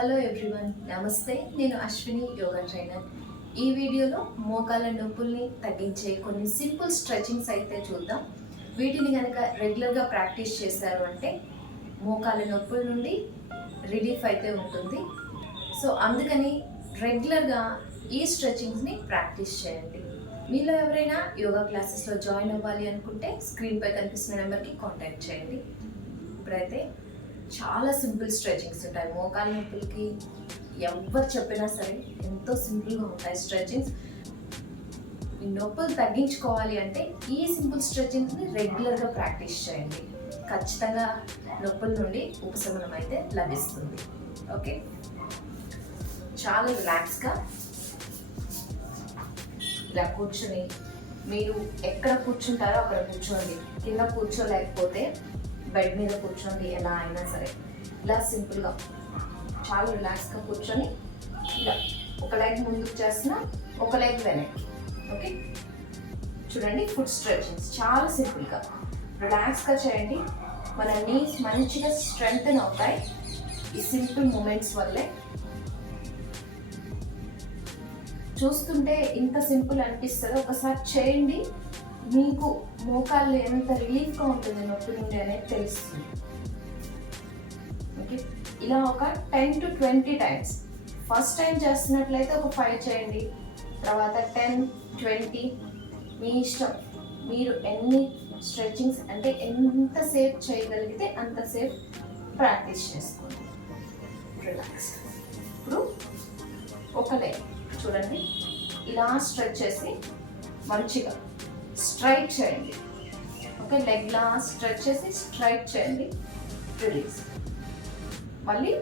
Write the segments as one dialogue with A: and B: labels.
A: Hello everyone నమస్తే. నేను Ashwini yoga trainer. ఈ వీడియోలో మోకాళ్ళ నొప్పుల్ని తగ్గించే కొన్ని సింపుల్ స్ట్రెచింగ్స్ అయితే చూద్దాం. వీటిని కనుక రెగ్యులర్గా ప్రాక్టీస్ చేశారు అంటే మోకాళ్ళ నొప్పుల నుండి రిలీఫ్ అయితే ఉంటుంది. సో అందుకని రెగ్యులర్గా ఈ స్ట్రెచింగ్స్ని ప్రాక్టీస్ చేయండి. మీలో ఎవరైనా యోగా క్లాసెస్లో జాయిన్ అవ్వాలి అనుకుంటే స్క్రీన్పై కనిపిస్తున్న నెంబర్కి కాంటాక్ట్ చేయండి. ఇప్పుడైతే చాలా సింపుల్ స్ట్రెచింగ్స్ ఉంటాయి. మోకాలు నొప్పులకి ఎవరు చెప్పినా సరే ఎంతో సింపుల్గా ఉంటాయి స్ట్రెచింగ్స్. ఈ నొప్పులు తగ్గించుకోవాలి అంటే ఈ సింపుల్ స్ట్రెచింగ్స్ని రెగ్యులర్గా ప్రాక్టీస్ చేయండి. ఖచ్చితంగా నొప్పుల నుండి ఉపశమనం అయితే లభిస్తుంది. ఓకే? చాలా రిలాక్స్గా ఇలా కూర్చొని మీరు ఎక్కడ కూర్చుంటారో అక్కడ కూర్చోండి. కింద కూర్చోలేకపోతే బెడ్ మీద కూర్చోండి ఎలా అయినా సరే. ఇలా సింపుల్గా. చాలా రిలాక్స్గా కూర్చొని ఇలా ఒక లెగ్ ముందుకు చేసిన ఒక లెగ్ వెనక్కి. ఓకే? చూడండి ఫుడ్ స్ట్రెచింగ్స్ చాలా సింపుల్గా. రిలాక్స్గా చేయండి. మన నీస్ మంచిగా స్ట్రెంగ్తన్ అవుతాయి. ఈ సింపుల్ మూమెంట్స్ వల్లే. చూస్తుంటే ఇంత సింపుల్ అనిపిస్తుంది ఒకసారి చేయండి. మీకు మోకాళ్ళు ఎంత రిలీఫ్గా ఉంటుంది నొప్పి నుండి అనేది తెలుస్తుంది. ఓకే? ఇలా ఒక ten to twenty times. First time చేస్తున్నట్లయితే ఒక ఫైవ్ చేయండి. తర్వాత టెన్ ట్వంటీ. మీ ఇష్టం. మీరు ఎన్ని స్ట్రెచ్చింగ్స్ అంటే ఎంతసేపు చేయగలిగితే అంతసేపు ప్రాక్టీస్ చేసుకోండి. రిలాక్స్ ఇప్పుడు ఒక లెగ్ చూడండి. ఇలా స్ట్రెచ్ చేసి మంచిగా స్ట్రైట్ చేయండి. ఓకే లెగ్ లా స్ట్రెచ్ చేసి స్ట్రైట్ చేయండి. రిలీజ్ మళ్ళీ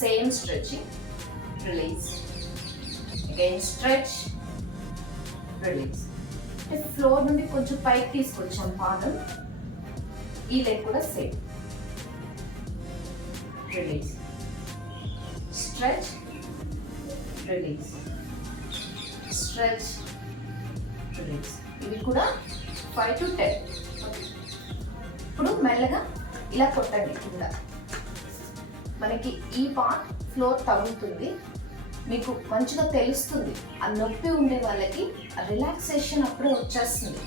A: same stretching release again stretch release అంటే ఫ్లోర్ నుండి కొంచెం పైకి తీసుకొచ్చాం పాదం. ఈ లెగ్ కూడా same release stretch release stretch release ఇవి కూడా ఫైవ్ టు టెన్ ఇప్పుడు మెల్లగా ఇలా కొట్టండి కింద. మనకి ఈ పార్ట్ ఫ్లోర్ తగులుతుంది. మీకు మంచిగా తెలుస్తుంది. ఆ నొప్పి ఉండే వాళ్ళకి రిలాక్సేషన్ అప్పుడే వచ్చేస్తుంది.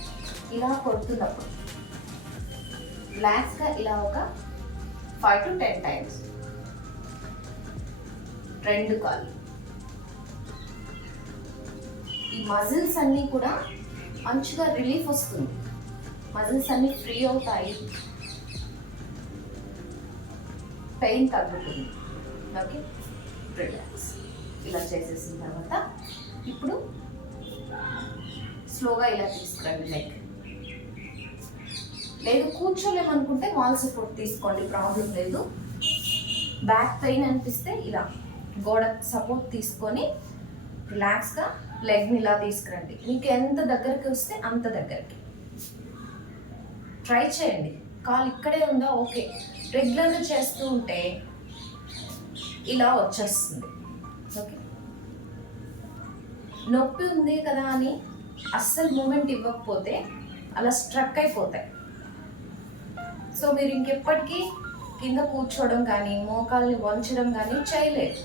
A: ఇలా కొడుతున్నప్పుడు. రిలాక్స్గా ఇలా ఒక ఫైవ్ టు టెన్ టైమ్స్ రెండు కాళ్ళు. ఈ మజిల్స్ అన్నీ కూడా మంచిగా రిలీఫ్ వస్తుంది. మజిల్స్ అన్నీ ఫ్రీ అవుతాయి. పెయిన్ తగ్గుతుంది. ఓకే రిలాక్స్ ఇలా చేసేసిన తర్వాత ఇప్పుడు స్లోగా ఇలా తీసుకురండి లైక్ లేదు కూర్చోలేమనుకుంటే వాల్ సపోర్ట్ తీసుకోండి ప్రాబ్లం లేదు. బ్యాక్ పెయిన్ అనిపిస్తే ఇలా గోడ సపోర్ట్ తీసుకొని రిలాక్స్గా లెగ్ని ఇలా తీసుకురండి. మీకు ఎంత దగ్గరికి వస్తే అంత దగ్గరికి. ట్రై చేయండి. కాలు ఇక్కడే ఉందా? ఓకే రెగ్యులర్గా చేస్తూ ఉంటే ఇలా వచ్చేస్తుంది. ఓకే నొప్పి ఉంది కదా అని అస్సలు మూమెంట్ ఇవ్వకపోతే అలా స్ట్రక్ అయిపోతాయి. సో మీరు ఇంకెప్పటికీ కింద కూర్చోవడం కానీ మోకాల్ని వంచడం కానీ చేయలేదు.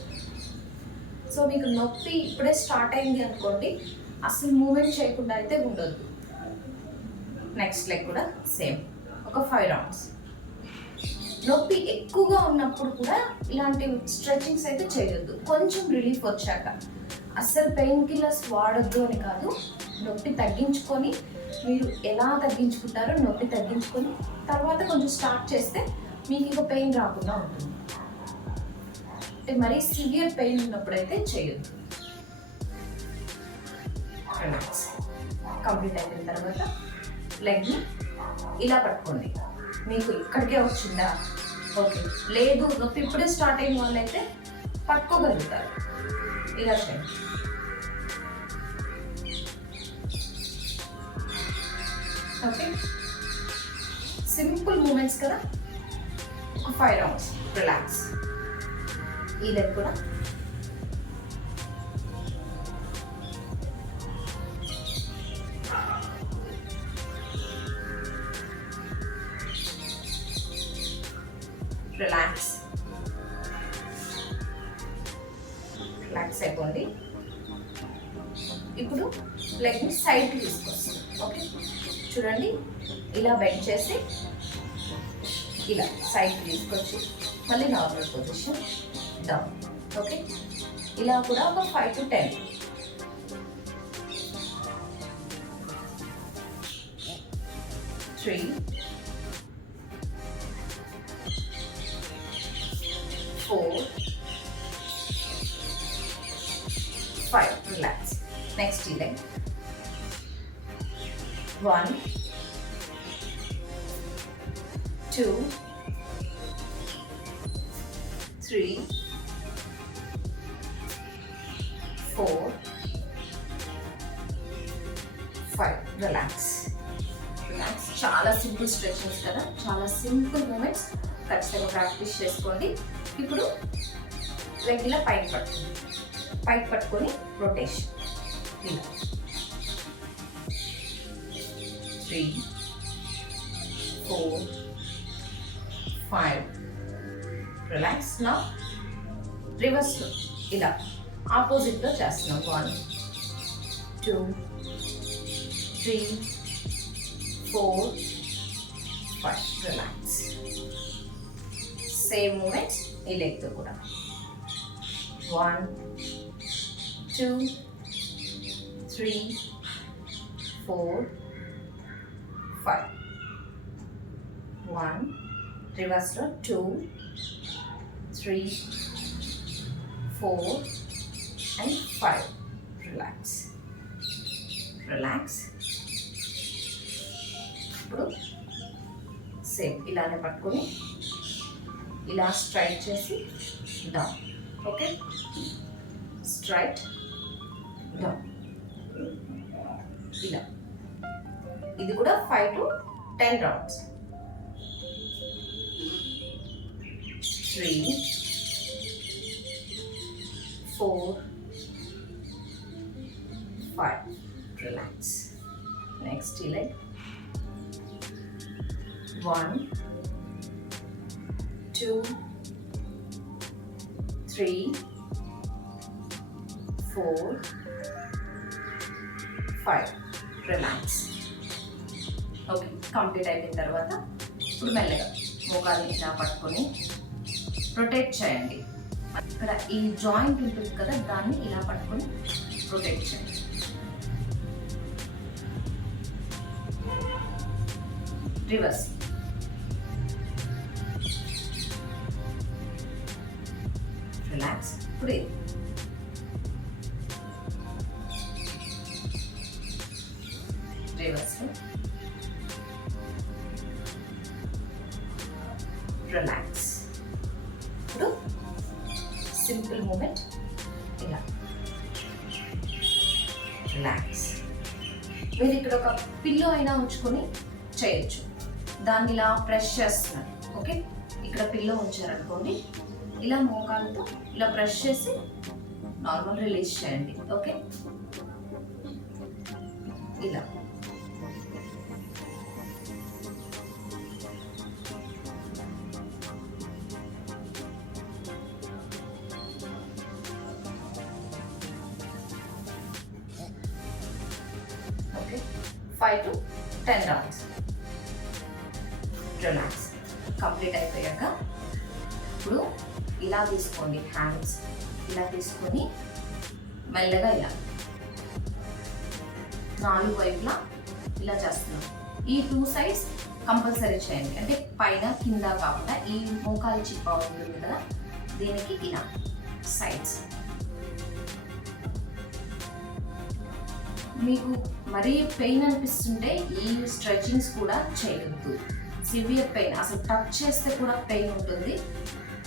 A: సో మీకు నొప్పి ఇప్పుడే స్టార్ట్ అయింది అనుకోండి అసలు మూమెంట్ చేయకుండా అయితే ఉండదు. నెక్స్ట్ లెగ్ కూడా సేమ్ ఒక ఫైవ్ రౌండ్స్ నొప్పి ఎక్కువగా ఉన్నప్పుడు కూడా ఇలాంటి స్ట్రెచింగ్స్ అయితే చేయొద్దు. కొంచెం రిలీఫ్ వచ్చాక. అస్సలు పెయిన్ కిల్లర్స్ వాడొద్దు అని కాదు. నొప్పి తగ్గించుకొని మీరు ఎలా తగ్గించుకుంటారో నొప్పి తగ్గించుకొని తర్వాత కొంచెం స్టార్ట్ చేస్తే మీకు ఇంకా పెయిన్ రాకుండా ఉంటుంది. అంటే మరీ సివియర్ పెయిన్ ఉన్నప్పుడు అయితే చేయొద్దు కంప్లీట్ అయిన తర్వాత లెగ్ని ఇలా పట్టుకోండి. మీకు ఇక్కడికే వచ్చిందా? ఓకే. లేదు నొప్పి ఇప్పుడే స్టార్ట్ అయిన వాళ్ళైతే పట్టుకోగలుగుతారు. ఇలా చేయండి. ఓకే. సింపుల్ మూమెంట్స్ కదా. ఒక ఫైవ్ రౌండ్స్ రిలాక్స్ ఈ లెగ్ కూడా. రిలాక్స్ రిలాక్స్ అయిపోండి. ఇప్పుడు లెగ్ని సైడ్కి తీసుకొస్తాం ఓకే? చూడండి ఇలా బెండ్ చేసి ఇలా సైడ్కి తీసుకొచ్చి మళ్ళీ నార్మల్ పొజిషన్ డౌన్ ఓకే ఇలా కూడా ఒక five to ten three four five relax next ఈ leg one two three five relax relax చాలా సింపుల్ స్ట్రెచెస్ కదా. చాలా సింపుల్ మూమెంట్స్ ఖచ్చితంగా ప్రాక్టీస్ చేసుకోండి. ఇప్పుడు రెగ్యులర్ ఇలా పైన పట్టుకోండి. పైన పట్టుకొని రొటేషన్ ఇలా. త్రీ ఫోర్ ఫైవ్ రిలాక్స్ నా రివర్స్లో ఇలా. ఆపోజిట్లో చేస్తున్నాం. One two three four five relax same movements ఈ లెగ్తో కూడా one two three four five one రివర్స్లో two three four and five relax relax same ఇలానే పట్టుకొని ఇలా స్ట్రైట్ చేసి డౌన్ ఓకే స్ట్రైట్ డౌన్ ఇలా. ఇది కూడా five to ten rounds three four one two three four five relax okay complete అయిపోయిన తర్వాత ఇప్పుడు మెల్లగా మోకాల్ని ఇలా పట్టుకొని ప్రొటెక్ట్ చేయండి. ఇక్కడ ఈ జాయింట్ ఉంటుంది కదా దాన్ని ఇలా పట్టుకొని ప్రొటెక్ట్ చేయండి. రివర్స్ ఇప్పుడు. Reverse relax. ఇప్పుడు సింపుల్ మూమెంట్ ఇలా. రిలాక్స్. మీరు ఇక్కడ ఒక పిల్లో అయినా ఉంచుకొని చేయొచ్చు. దాన్ని ఇలా ప్రెస్ చేస్తున్నారు. ఓకే? ఇక్కడ పిల్లో ఉంచారనుకోండి. ఇలా మోకాలతో ఇలా బ్రష్ చేసి నార్మల్ రిలీజ్ చేయండి. ఓకే? ఇలా. Okay? Five to ten rounds relax complete అయిపోయాక ఇలా తీసుకోండి హ్యాండ్స్ ఇలా తీసుకొని మెల్లగా ఇలా నాలుగు వైపులా ఇలా చేస్తున్నాం. ఈ టూ సైడ్స్ కంపల్సరీ చేయండి. అంటే పైన కింద కాకుండా ఈ మోకాలు చిప్ప ఉంటుంది కదా దీనికి ఇలా సైడ్స్ మీకు మరీ పెయిన్ అనిపిస్తుంటే ఈ స్ట్రెచింగ్స్ కూడా చేయవద్దు సివియర్ పెయిన్ అసలు టచ్ చేస్తే కూడా పెయిన్ ఉంటుంది.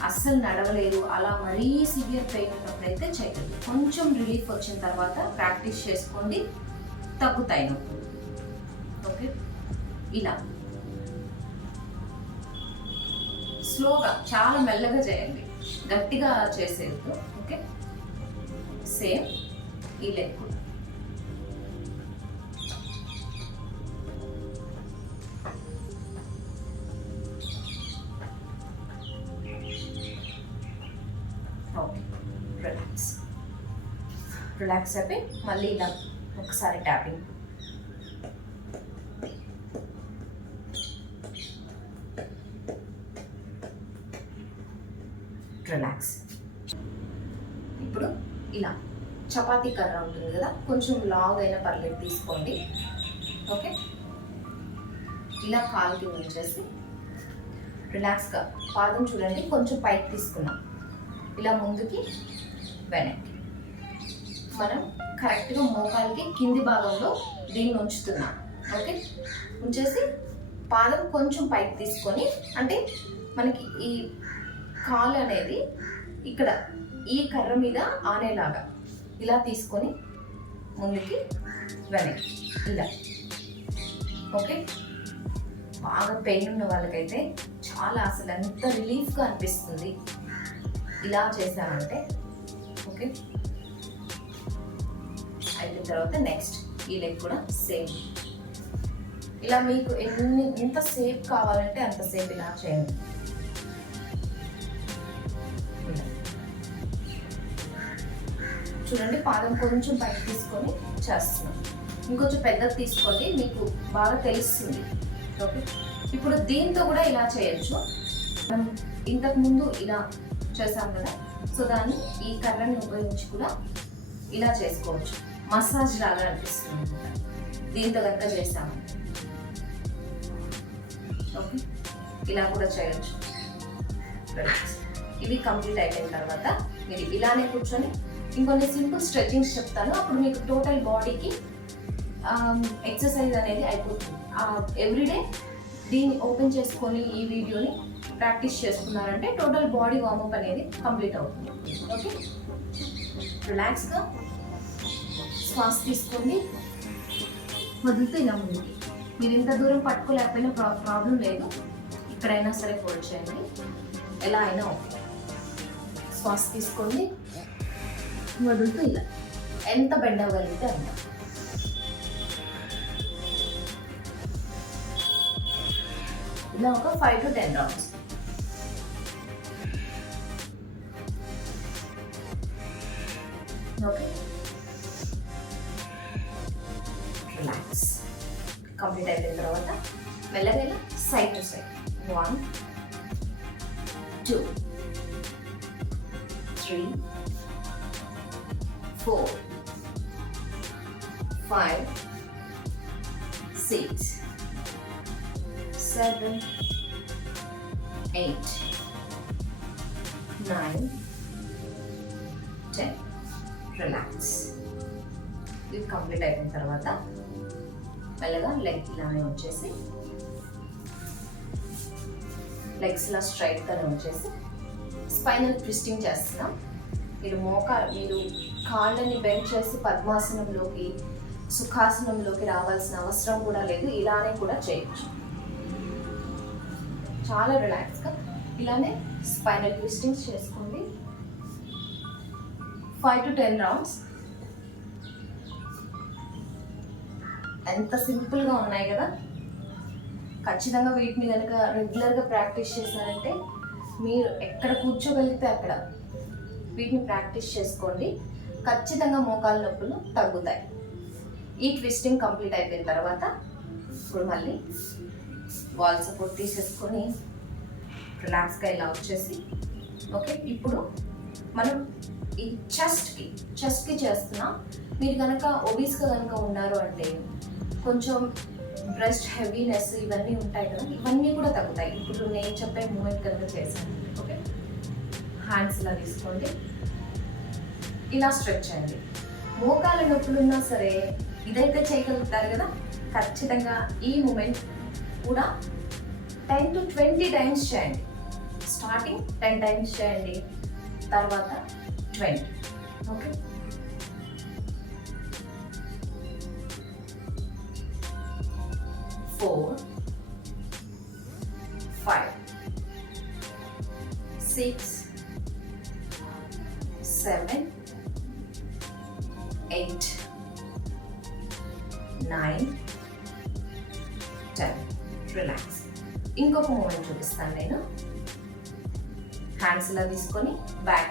A: అస్సలు నడవలేదు. అలా మరీ సివియర్ పెయిన్ ఉన్నప్పుడైతే చేయగలరు కొంచెం రిలీఫ్ వచ్చిన తర్వాత ప్రాక్టీస్ చేసుకోండి. తగ్గుతాయి నొప్పులు. ఓకే? ఇలా. స్లోగా చాలా మెల్లగా చేయండి. గట్టిగా చేసేది ఓకే? సేమ్. ఈ లెగ్ రిలాక్స్ అయిపోయి మళ్ళీ ఇలా ఒకసారి ట్యాపింగ్ రిలాక్స్ ఇప్పుడు ఇలా చపాతీ కర్ర ఉంటుంది కదా కొంచెం లాగ్ అయినా పర్లేదు తీసుకోండి. ఓకే ఇలా కాలుకి ఉంచేసి రిలాక్స్గా పాదం చూడండి కొంచెం పైకి తీసుకున్నాం ఇలా ముందుకి వెనక్కి. మనం కరెక్ట్గా మోకాలకి కింది భాగంలో దీన్ని ఉంచుతున్నాం. ఓకే ఉంచేసి పాదం కొంచెం పైకి తీసుకొని అంటే మనకి ఈ కాలు అనేది ఇక్కడ ఈ కర్ర మీద ఆనేలాగా ఇలా తీసుకొని ముందుకి వెనక్కి ఇలా. ఓకే బాగా పెయిన్ ఉన్న వాళ్ళకైతే చాలా అసలు ఎంత రిలీఫ్గా అనిపిస్తుంది. ఇలా చేశామంటే. ఓకే తర్వాత నెక్స్ట్ ఈ లెగ్ కూడా సేమ్ ఇలా మీకు ఎన్ని ఎంత సేఫ్ కావాలంటే అంత సేఫ్ ఇలా చేయండి. చూడండి పాదం కొంచెం పైకి తీసుకొని చేస్తున్నాం. ఇంకొంచెం పెద్దది తీసుకోండి మీకు బాగా తెలుస్తుంది. ఓకే? ఇప్పుడు దీంతో కూడా ఇలా చేయొచ్చు. మనం ఇంతకు ముందు ఇలా చేసాం కదా సో దాన్ని ఈ కర్రని ఉపయోగించి కూడా ఇలా చేసుకోవచ్చు. మసాజ్ లాగా అనిపిస్తుంది. దీంతో కనుక చేస్తాము ఓకే? ఇలా కూడా చేయొచ్చు. ఇవి కంప్లీట్ అయిపోయిన తర్వాత మీరు ఇలానే కూర్చొని ఇంకొన్ని సింపుల్ స్ట్రెచింగ్స్ చెప్తాను. అప్పుడు మీకు టోటల్ బాడీకి ఎక్సర్సైజ్ అనేది అయిపోతుంది. ఎవ్రీడే దీన్ని ఓపెన్ చేసుకొని ఈ వీడియోని ప్రాక్టీస్ చేసుకున్నారంటే టోటల్ బాడీ వార్మప్ అనేది కంప్లీట్ అవుతుంది. ఓకే? రిలాక్స్గా శ్వాస తీసుకోండి వదులుతూ ఇలా ఉంది. మీరు ఇంత దూరం పట్టుకోలేకపోయినా ప్రా ప్రాబ్లం లేదు. ఇక్కడైనా సరే ఫోల్డ్ చేయండి. ఎలా అయినా శ్వాస తీసుకోండి వదులుతూ ఇలా. ఎంత బెండ్ అవ్వగలిగితే అంత. ఇలా ఒక five to ten rounds. Okay? Complete అయిపోయిన తర్వాత మెల్లగా side to side one two three four five six seven eight nine ten relax ఇది కంప్లీట్ అయిపోయిన తర్వాత మెల్లగా లెగ్ ఇలానే వచ్చేసి లెగ్స్ ఇలా స్ట్రైట్గానే వచ్చేసి స్పైనల్ ట్విస్టింగ్ చేస్తున్నాం. మీరు మోకా మీరు కాళ్ళని బెండ్ చేసి పద్మాసనంలోకి సుఖాసనంలోకి రావాల్సిన అవసరం కూడా లేదు. ఇలానే కూడా చేయొచ్చు. చాలా రిలాక్స్గా ఇలానే స్పైనల్ ట్విస్టింగ్స్ చేసుకోండి. ఫైవ్ టు టెన్ రౌండ్స్ ఎంత సింపుల్గా ఉన్నాయి కదా. ఖచ్చితంగా వీటిని కనుక రెగ్యులర్గా ప్రాక్టీస్ చేశారంటే మీరు ఎక్కడ కూర్చోగలిగితే అక్కడ వీటిని ప్రాక్టీస్ చేసుకోండి. ఖచ్చితంగా మోకాలు నొప్పులు తగ్గుతాయి. ఈ ట్విస్టింగ్ కంప్లీట్ అయిపోయిన తర్వాత ఇప్పుడు మళ్ళీ వాల్ సపోర్ట్ తీసేసుకొని రిలాక్స్గా ఇలా వచ్చేసి ఓకే? ఇప్పుడు మనం ఈ చెస్ట్కి చెస్ట్కి చేస్తున్నాం. మీరు కనుక ఒబీస్గా కనుక ఉన్నారు అంటే కొంచెం బ్రెస్ట్ హెవీనెస్ ఇవన్నీ ఉంటాయి కదా ఇవన్నీ కూడా తగ్గుతాయి. ఇప్పుడు నేను చెప్పే మూమెంట్ కనుక చేశాను ఓకే? హ్యాండ్స్ ఇలా తీసుకోండి. ఇలా స్ట్రెచ్ చేయండి. మోకాల నొప్పులు ఉన్నా సరే ఇదైతే చేయగలుగుతారు కదా ఖచ్చితంగా ఈ మూమెంట్ కూడా టెన్ టు ట్వంటీ టైమ్స్ చేయండి. స్టార్టింగ్ టెన్ టైమ్స్ చేయండి తర్వాత twenty okay? Four, five, six, seven, eight, nine, ten. Relax ఇంకొక మూమెంట్ చూపిస్తాను నేను. హ్యాండ్స్ ఇలా తీసుకొని బ్యాక్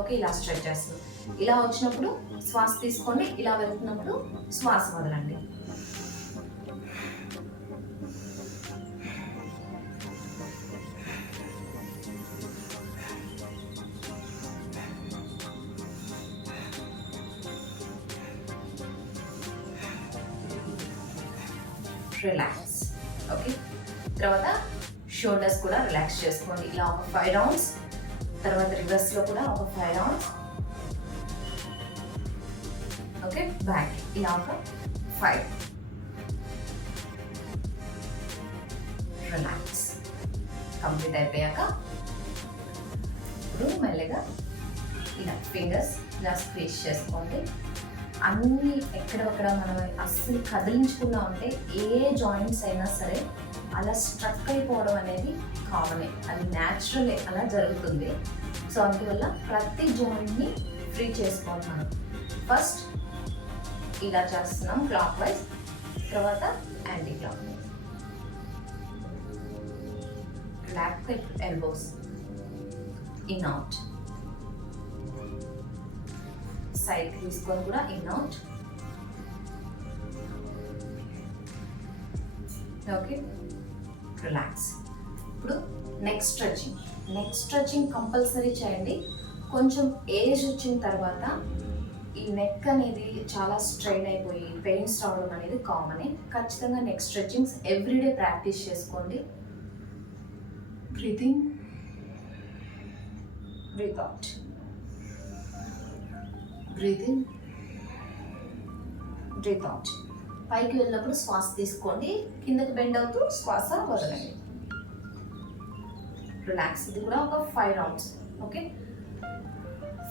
A: ఓకే ఇలా స్ట్రెచ్ చేస్తాను. ఇలా వచ్చినప్పుడు శ్వాస తీసుకోండి. ఇలా వెళ్తున్నప్పుడు శ్వాస వదలండి. చేసుకోండి ఇలా ఒక ఫైవ్ రౌండ్స్ తర్వాత రివర్స్లో కూడా ఒక ఫైవ్ రౌండ్స్ ఓకే బ్యాక్ ఇలా ఒక ఫైవ్ రిలాక్స్ కంప్లీట్ అయిపోయాక ఇప్పుడు మెల్లగా ఇలా ఫింగర్స్ ఇలా స్క్వీజ్ చేసుకోండి. అన్ని ఎక్కడొక్కడ మనం అస్సలు కదిలించుకున్నా ఉంటే ఏ జాయింట్స్ అయినా సరే అలా స్ట్రక్ అయిపోవడం అనేది కామనే అది న్యాచురలే అలా జరుగుతుంది. సో అందువల్ల ప్రతి జాయింట్ని ఫ్రీ చేసుకోవాలి మనం ఫస్ట్ ఇలా చేస్తున్నాం క్లాక్ వైజ్ తర్వాత anticlockwise back elbows in out side తీసుకొని కూడా in out okay relax next stretching next stretching compulsory చేయండి. కొంచెం ఏజ్ వచ్చిన తర్వాత ఈ నెక్ అనేది చాలా స్ట్రెయిన్ అయిపోయి పెయిన్స్ రావడం అనేది కామనే ఖచ్చితంగా నెక్స్ట్ స్ట్రెచింగ్స్ ఎవ్రీడే ప్రాక్టీస్ చేసుకోండి. Breathing breath out breath in breath out పైకి వెళ్ళినప్పుడు శ్వాస తీసుకోండి. కిందకి బెండ్ అవుతూ శ్వాస వదలండి. రిలాక్స్ ఇది కూడా ఒక five rounds okay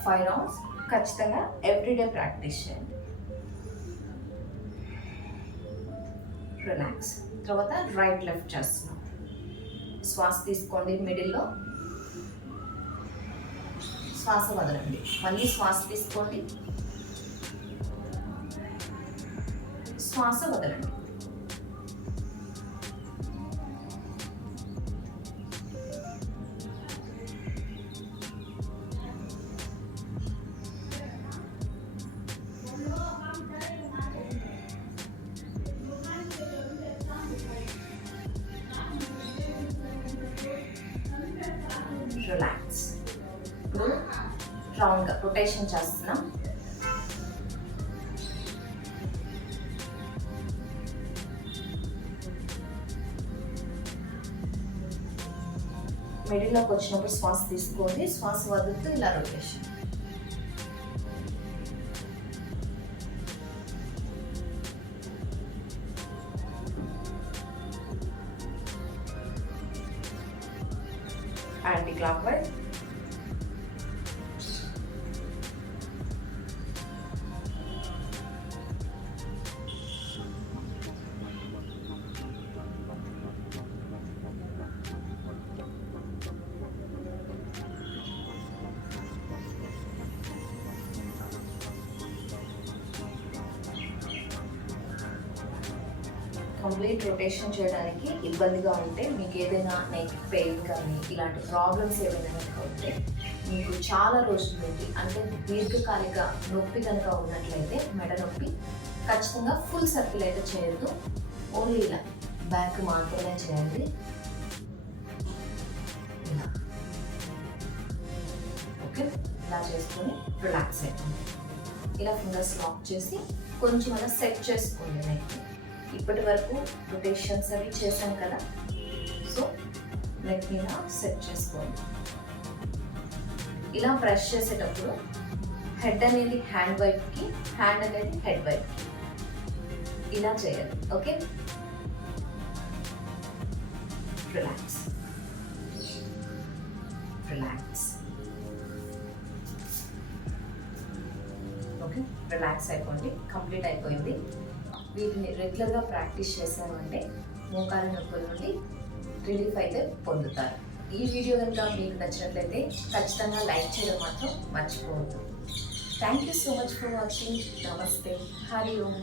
A: five rounds ఖచ్చితంగా ఎవ్రీడే ప్రాక్టీస్ చేయండి. రిలాక్స్ తర్వాత రైట్ లెఫ్ట్ చేస్తున్నాం. శ్వాస తీసుకోండి మిడిల్లో శ్వాస వదలండి. మళ్ళీ శ్వాస తీసుకోండి. శ్వాస వదలండి. రొటేషన్ చేస్తున్నాం. మిడిల్లోకి వచ్చినప్పుడు శ్వాస తీసుకోండి. శ్వాస వదులుతూ ఇలా రొటేషన్ కంప్లీట్ రొటేషన్ చేయడానికి ఇబ్బందిగా ఉంటే మీకు ఏదైనా నెక్ పెయిన్ కానీ ఇలాంటి ప్రాబ్లమ్స్ ఏమైనా ఉంటే మీకు చాలా రోజుల నుండి అంటే దీర్ఘకాలిక నొప్పి కనుక ఉన్నట్లయితే మెడ నొప్పి ఖచ్చితంగా ఫుల్ సర్కిల్ అయితే చేయొద్దు. ఓన్లీ ఇలా బ్యాక్ మాత్రమే చేయండి. ఇలా. ఓకే ఇలా చేసుకొని రిలాక్స్ అయిపోయింది ఇలా ఫింగర్స్ లాక్ చేసి కొంచెం అలా సెట్ చేసుకోండి నెక్ ఇప్పటి వరకు రొటేషన్స్ అవి చేశాం కదా. సో నెక్ మీద సెట్ చేసుకోండి. ఇలా బ్రష్ చేసేటప్పుడు హెడ్ అనేది హ్యాండ్ వైపుకి హ్యాండ్ అనేది హెడ్ వైపుకి ఇలా చేయాలి okay? Relax relax okay? Relax అయిపోండి కంప్లీట్ అయిపోయింది. వీటిని రెగ్యులర్గా ప్రాక్టీస్ చేశారు అంటే మోకాల నొప్పుల నుండి రిలీఫ్ అయితే పొందుతారు. ఈ వీడియో కనుక మీకు నచ్చినట్లయితే ఖచ్చితంగా లైక్ చేయడం మాత్రం మర్చిపోవద్దు. Thank you so much for watching నమస్తే హరి ఓం